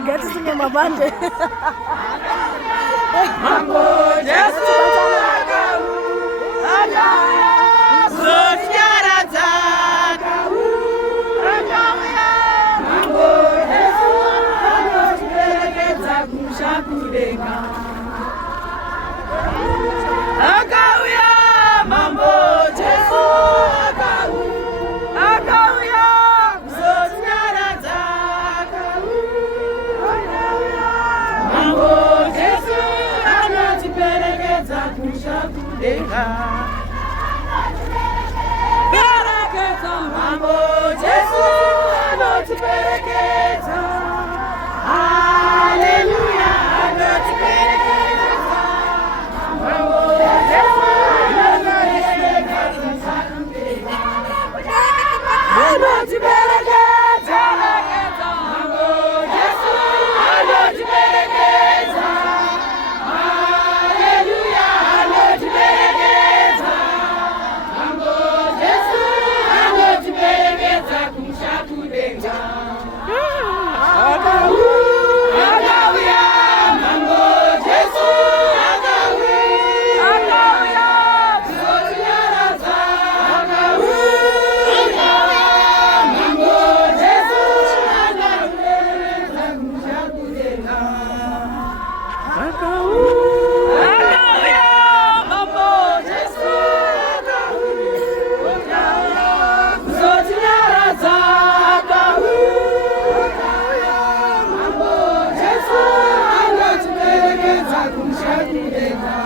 Gati sinye mabande. Mambo Jesu akauya zotiaradza akauya Mambo Jesu anotiperekedza kusha kudenga akauya Mambo Jesu akauya zotiaradza akauya Mambo Jesu anotiperekedza kusha kudenga perekedza Mambo Jesu anotiperekedza haleluya anotiperekedza Mambo Jesu anotiperekedza anotiperekedza Mambo Jesu anotiperekedza haleluya anotiperekedza Mambo Jesu anotiperekedza kusha kudenga akauya Mambo Jesu akauya zotinyaradza akauya Mambo Jesu anotiperekedza kusha kudenga akauya Mambo Jesu akauya zotinyaradza akauya Mambo Jesu anotiperekedza kusha kudenga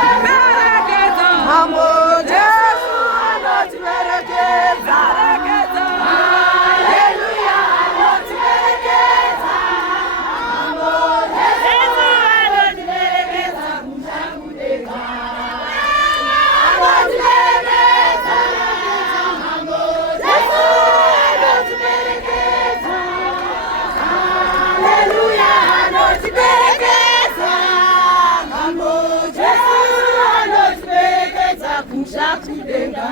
perekedza Mambo Jesu anotiperekedza haleluya anotiperekedza Mambo Jesu anotiperekedza kusha kudenga anotiperekedza Mambo Jesu anotiperekedza haleluya anotiperekedza Mambo Jesu anotiperekedza kusha kudenga